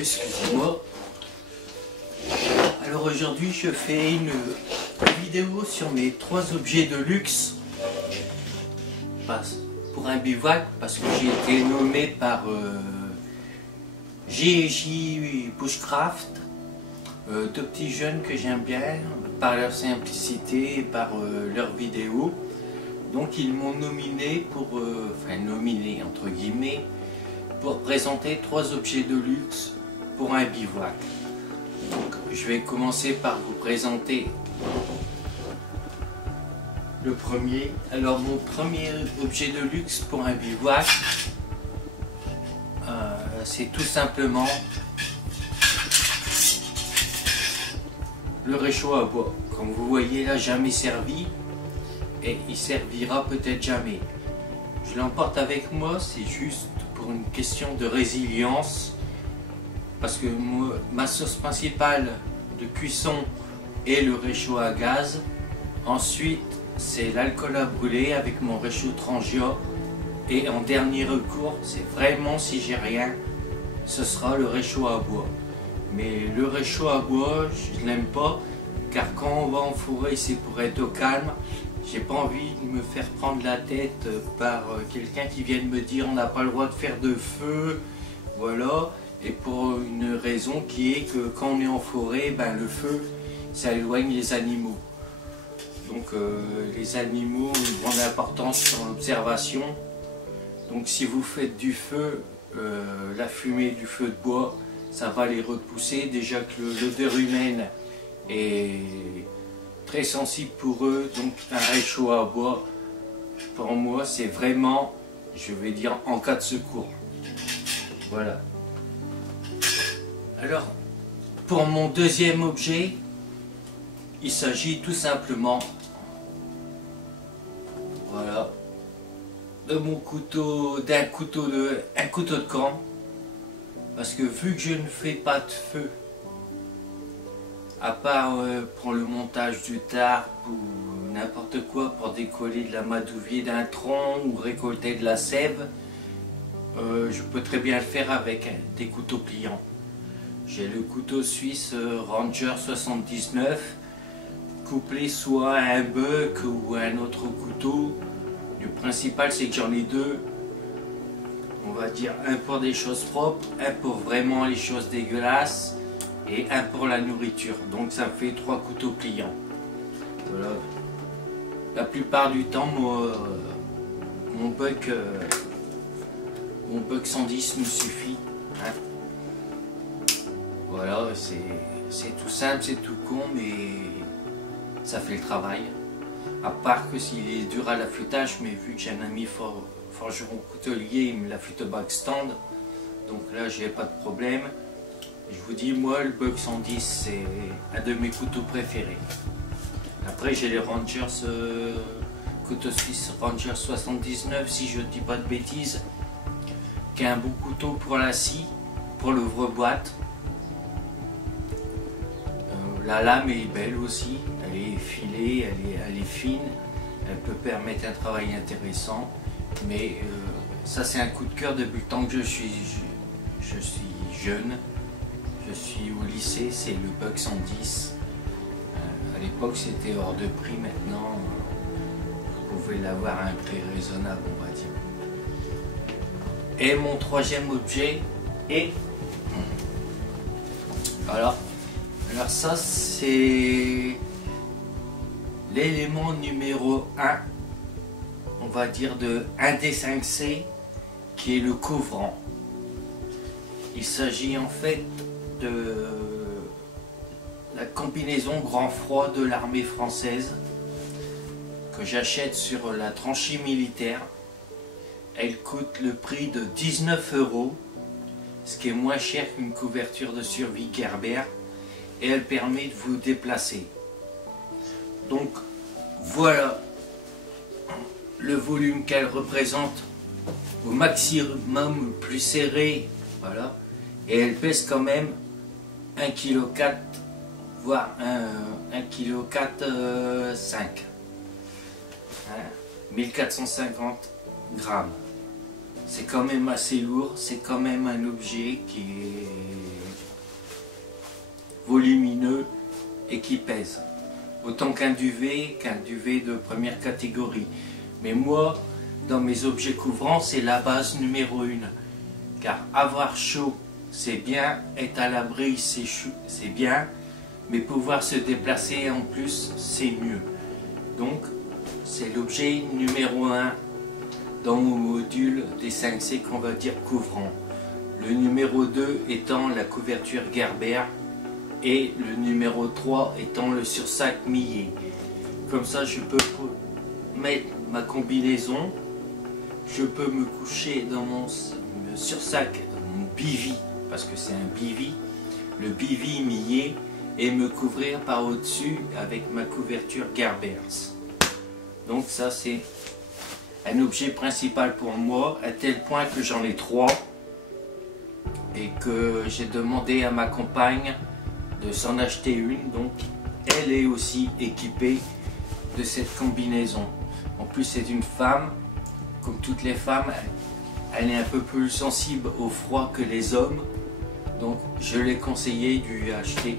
Excusez-moi. Alors aujourd'hui je fais une vidéo sur mes 3 objets de luxe pour un bivouac, parce que j'ai été nommé par G&J Bushcraft, 2 petits jeunes que j'aime bien par leur simplicité et par leurs vidéos. Donc ils m'ont nominé pour, nominé entre guillemets, pour présenter 3 objets de luxe pour un bivouac. Donc je vais commencer par vous présenter le premier. Alors mon premier objet de luxe pour un bivouac, c'est tout simplement le réchaud à bois. Comme vous voyez là, jamais servi et il servira peut-être jamais. Je l'emporte avec moi, c'est juste pour une question de résilience, parce que ma sauce principale de cuisson est le réchaud à gaz. Ensuite c'est l'alcool à brûler avec mon réchaud Trangia, et en dernier recours, c'est vraiment si j'ai rien, ce sera le réchaud à bois. Mais le réchaud à bois, je ne l'aime pas, car quand on va en forêt, c'est pour être au calme. J'ai pas envie de me faire prendre la tête par quelqu'un qui vienne me dire on n'a pas le droit de faire de feu, voilà. Et pour une raison qui est que quand on est en forêt, le feu, ça éloigne les animaux. Donc les animaux ont une grande importance dans l'observation. Donc si vous faites du feu, la fumée du feu de bois, ça va les repousser. Déjà que l'odeur humaine est très sensible pour eux, donc un réchaud à bois, pour moi, c'est vraiment, je vais dire, en cas de secours. Voilà. Alors, pour mon deuxième objet, il s'agit tout simplement, voilà, de mon couteau, d'un couteau de camp, parce que vu que je ne fais pas de feu, à part pour le montage du tarp ou n'importe quoi, pour décoller de la madouvier d'un tronc ou récolter de la sève, je peux très bien le faire avec des couteaux pliants. J'ai le couteau suisse Ranger 79, couplé soit à un buck ou à un autre couteau. Le principal, c'est que j'en ai 2. On va dire un pour des choses propres, un pour vraiment les choses dégueulasses, et un pour la nourriture. Donc ça fait 3 couteaux pliants. Voilà. La plupart du temps, mon buck 110 me suffit. Hein. Voilà, c'est tout simple, c'est tout con, mais ça fait le travail. À part que s'il est dur à l'affûtage, mais vu que j'ai un ami forgeron coutelier, il me l'affûte au backstand. Donc là, j'ai pas de problème. Je vous dis, moi, le Buck 110, c'est un de mes couteaux préférés. Après, j'ai les Rangers, couteau suisse Ranger 79, si je ne dis pas de bêtises, qui est un beau couteau pour la scie, pour l'ouvre-boîte. La lame est belle aussi, elle est effilée, elle est fine, elle peut permettre un travail intéressant. Mais ça, c'est un coup de cœur depuis le temps que je suis jeune. Je suis au lycée, c'est le Buck 110. À l'époque, c'était hors de prix. Maintenant, vous pouvez l'avoir à un prix raisonnable, on va dire. Et mon troisième objet est... Alors ça, c'est l'élément numéro 1, on va dire, de 1D5C, qui est le couvrant. Il s'agit en fait de la combinaison grand froid de l'armée française que j'achète sur la tranchée militaire. Elle coûte le prix de 19 €, ce qui est moins cher qu'une couverture de survie Gerber, et elle permet de vous déplacer. Donc voilà le volume qu'elle représente au maximum plus serré, voilà, et elle pèse quand même 1,4 kg, voire 1,4 kg, 1450 grammes. C'est quand même assez lourd, c'est quand même un objet qui est qui pèse. Autant qu'un duvet de première catégorie. Mais moi, dans mes objets couvrants, c'est la base numéro 1. Car avoir chaud, c'est bien, être à l'abri, c'est bien, mais pouvoir se déplacer en plus, c'est mieux. Donc, c'est l'objet numéro 1 dans mon module des 5C qu'on va dire couvrant. Le numéro 2 étant la couverture Gerber et le numéro 3 étant le sursac Millet. Comme ça, je peux mettre ma combinaison, je peux me coucher dans mon sursac, mon bivy, parce que c'est un bivy, le bivy Millet, et me couvrir par au-dessus avec ma couverture Gerbers. Donc ça, c'est un objet principal pour moi, à tel point que j'en ai 3 et que j'ai demandé à ma compagne de s'en acheter une, donc elle est aussi équipée de cette combinaison. En plus, c'est une femme, comme toutes les femmes, elle est un peu plus sensible au froid que les hommes, donc je l'ai conseillé de lui acheter,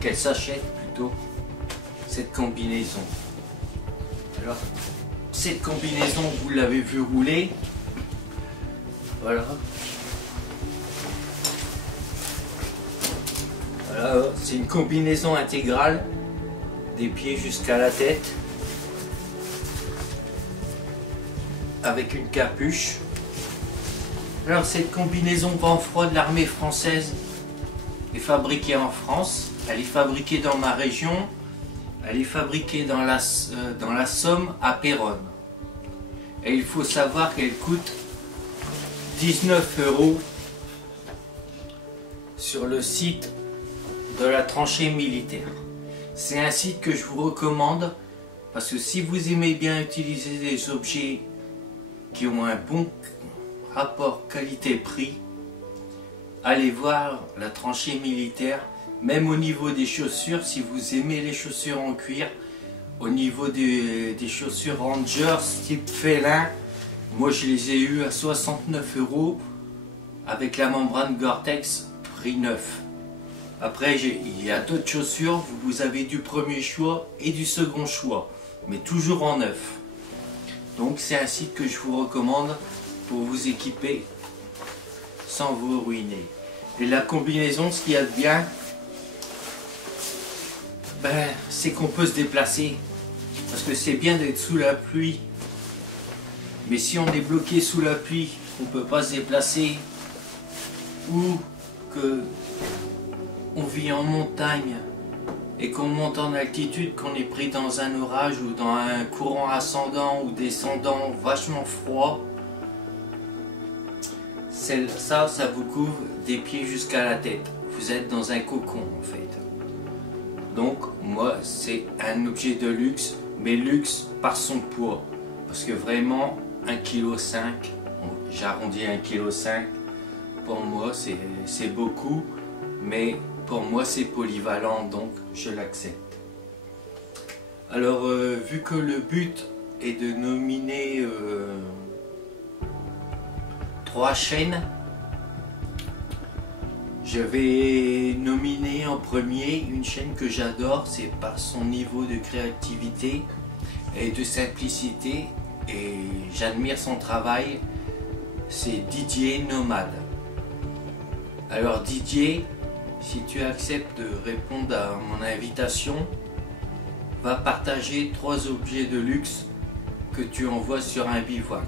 qu'elle s'achète plutôt cette combinaison. Alors, cette combinaison, vous l'avez vu rouler, voilà. Voilà, c'est une combinaison intégrale, des pieds jusqu'à la tête, avec une capuche. Alors cette combinaison vent froid de l'armée française est fabriquée en France, elle est fabriquée dans ma région, elle est fabriquée dans la Somme à Péronne. Et il faut savoir qu'elle coûte 19 € sur le site de la tranchée militaire. C'est un site que je vous recommande parce que si vous aimez bien utiliser des objets qui ont un bon rapport qualité-prix, allez voir la tranchée militaire. Même au niveau des chaussures, si vous aimez les chaussures en cuir, au niveau des chaussures Rangers type félin, moi je les ai eues à 69 € avec la membrane Gore-Tex prix neuf. Après, il y a d'autres chaussures, vous avez du premier choix et du second choix, mais toujours en neuf. Donc c'est un site que je vous recommande pour vous équiper sans vous ruiner. Et la combinaison, ce qu'il y a de bien, c'est qu'on peut se déplacer. Parce que c'est bien d'être sous la pluie. Mais si on est bloqué sous la pluie, on ne peut pas se déplacer, ou que on vit en montagne et qu'on monte en altitude, qu'on est pris dans un orage ou dans un courant ascendant ou descendant vachement froid, ça vous couvre des pieds jusqu'à la tête. Vous êtes dans un cocon en fait. Donc moi c'est un objet de luxe, mais luxe par son poids. Parce que vraiment 1,5 kg, j'arrondis 1,5 kg, pour moi c'est beaucoup, mais pour moi c'est polyvalent, donc je l'accepte. Alors vu que le but est de nominer 3 chaînes, je vais nominer en premier une chaîne que j'adore, c'est par son niveau de créativité et de simplicité, et j'admire son travail, c'est Didier Nomade. Alors Didier, si tu acceptes de répondre à mon invitation, va partager 3 objets de luxe que tu envoies sur un bivouac.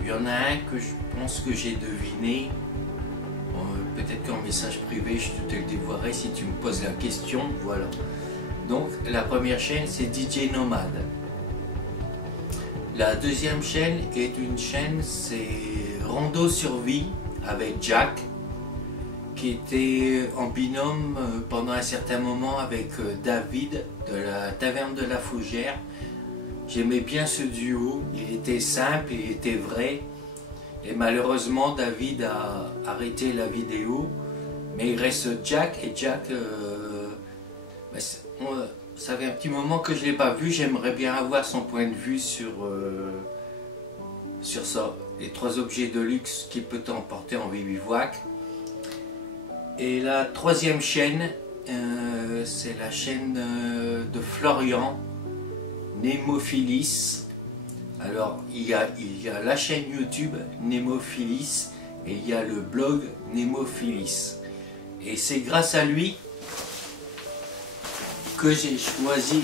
Il y en a un que je pense que j'ai deviné, peut-être qu'en message privé je te le dévoilerai si tu me poses la question, voilà. Donc la première chaîne c'est DJ Nomade. La deuxième chaîne est une chaîne, c'est Rando Survie avec Jack, qui était en binôme pendant un certain moment avec David de la Taverne de la Fougère. J'aimais bien ce duo, il était simple, il était vrai, et malheureusement David a arrêté la vidéo, mais il reste Jack, et Jack, ça fait un petit moment que je ne l'ai pas vu, j'aimerais bien avoir son point de vue sur ça, les 3 objets de luxe qu'il peut emporter en bivouac. Et la troisième chaîne, c'est la chaîne de Florian, Némophilis. Alors il y a la chaîne YouTube Némophilis et il y a le blog Némophilis. Et c'est grâce à lui que j'ai choisi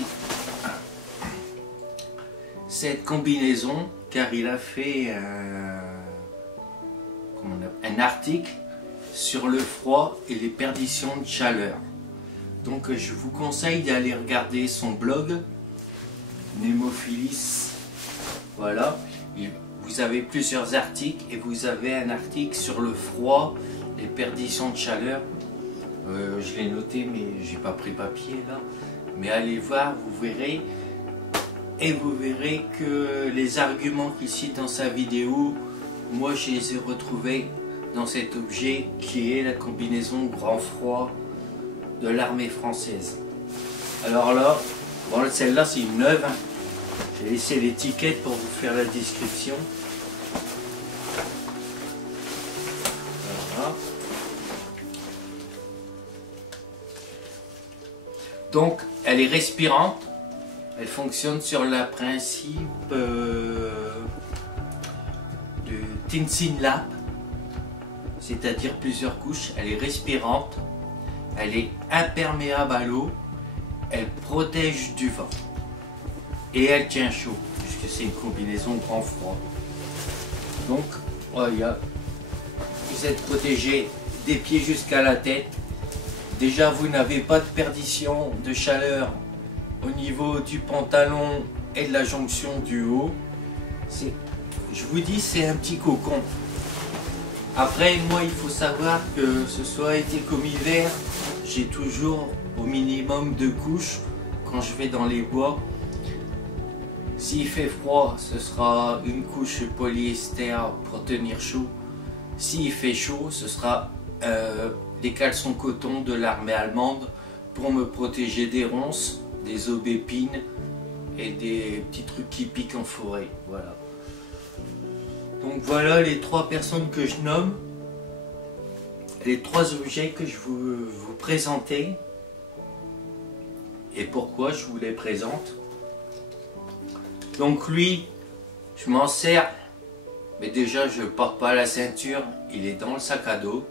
cette combinaison, car il a fait un article sur le froid et les perditions de chaleur. Donc je vous conseille d'aller regarder son blog Némophilis. Voilà, vous avez plusieurs articles et vous avez un article sur le froid, les perditions de chaleur. Je l'ai noté mais j'ai pas pris papier là. Mais allez voir, vous verrez. Et vous verrez que les arguments qu'il cite dans sa vidéo, moi je les ai retrouvés dans cet objet qui est la combinaison grand froid de l'armée française. Alors là, bon, celle-là c'est une neuve. Hein. J'ai laissé l'étiquette pour vous faire la description. Voilà. Donc elle est respirante. Elle fonctionne sur le principe de Thin Lap, c'est-à-dire plusieurs couches. Elle est respirante, elle est imperméable à l'eau, elle protège du vent et elle tient chaud, puisque c'est une combinaison grand froid. Donc, voilà, vous êtes protégé des pieds jusqu'à la tête. Déjà, vous n'avez pas de perdition de chaleur au niveau du pantalon et de la jonction du haut. Je vous dis, c'est un petit cocon. Après, moi, il faut savoir que ce soit été comme hiver, j'ai toujours au minimum 2 couches quand je vais dans les bois. S'il fait froid, ce sera une couche polyester pour tenir chaud. S'il fait chaud, ce sera des caleçons coton de l'armée allemande pour me protéger des ronces, des aubépines et des petits trucs qui piquent en forêt. Voilà. Donc voilà les 3 personnes que je nomme, les 3 objets que je vous présentais et pourquoi je vous les présente. Donc lui, je m'en sers, mais déjà je ne porte pas la ceinture, il est dans le sac à dos.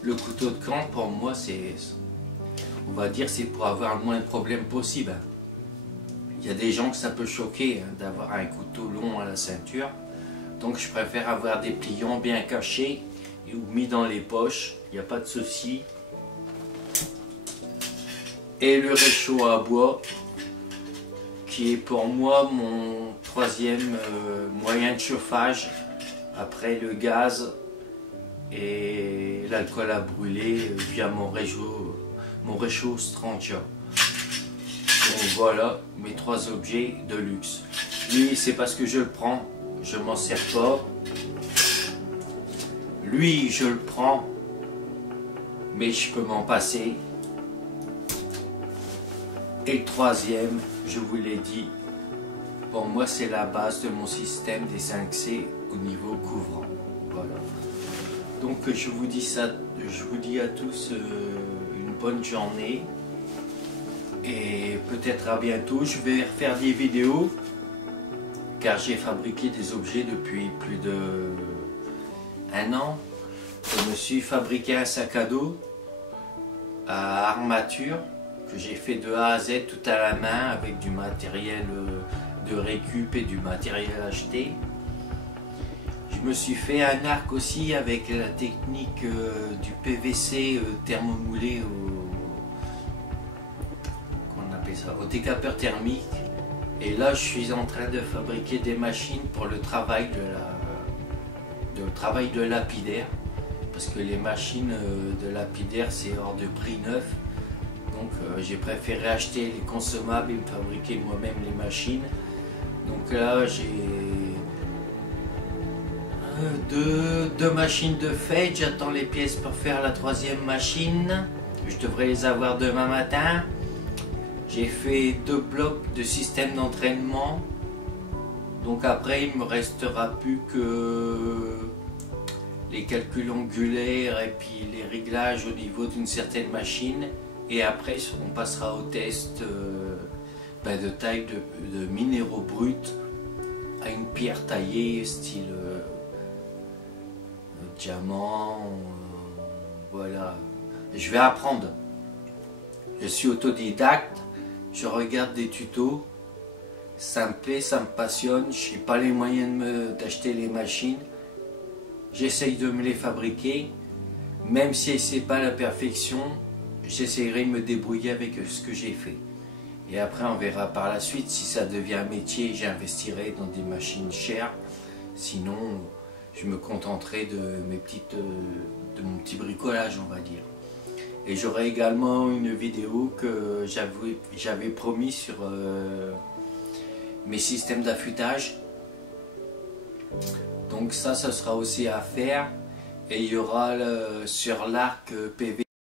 Le couteau de camp pour moi c'est, on va dire, c'est pour avoir le moins de problèmes possible. Il y a des gens que ça peut choquer d'avoir un couteau long à la ceinture. Donc je préfère avoir des pliants bien cachés ou mis dans les poches, il n'y a pas de souci. Et le réchaud à bois, qui est pour moi mon 3e moyen de chauffage, après le gaz et l'alcool à brûler via mon réchaud Strantia. Donc voilà mes 3 objets de luxe. Lui, c'est parce que je le prends, je m'en sers pas. Lui, je le prends, mais je peux m'en passer. Et le 3e, je vous l'ai dit, pour moi c'est la base de mon système des 5C au niveau couvrant. Voilà. Donc je vous dis à tous une bonne journée. Et peut-être à bientôt. Je vais refaire des vidéos car j'ai fabriqué des objets depuis plus de 1 an. Je me suis fabriqué un sac à dos à armature que j'ai fait de A à Z tout à la main avec du matériel de récup et du matériel acheté. Je me suis fait un arc aussi avec la technique du PVC thermomoulé au décapeur thermique. Et là je suis en train de fabriquer des machines pour le travail de lapidaire, parce que les machines de lapidaire c'est hors de prix neuf, donc j'ai préféré acheter les consommables et me fabriquer moi-même les machines. Donc là j'ai deux machines de fait, j'attends les pièces pour faire la 3e machine, je devrais les avoir demain matin. J'ai fait 2 blocs de système d'entraînement, donc après il ne me restera plus que les calculs angulaires et puis les réglages au niveau d'une certaine machine Et après, on passera au test de taille de minéraux bruts à une pierre taillée, style diamant. Voilà. Je vais apprendre. Je suis autodidacte, je regarde des tutos. Ça me plaît, ça me passionne. Je n'ai pas les moyens d'acheter les machines. J'essaye de me les fabriquer. Même si ce n'est pas la perfection, j'essaierai de me débrouiller avec ce que j'ai fait. Et après, on verra par la suite. Si ça devient un métier, j'investirai dans des machines chères. Sinon, je me contenterai de mon petit bricolage, on va dire. Et j'aurai également une vidéo que j'avais promis sur mes systèmes d'affûtage. Donc ça sera aussi à faire. Et il y aura sur l'arc PV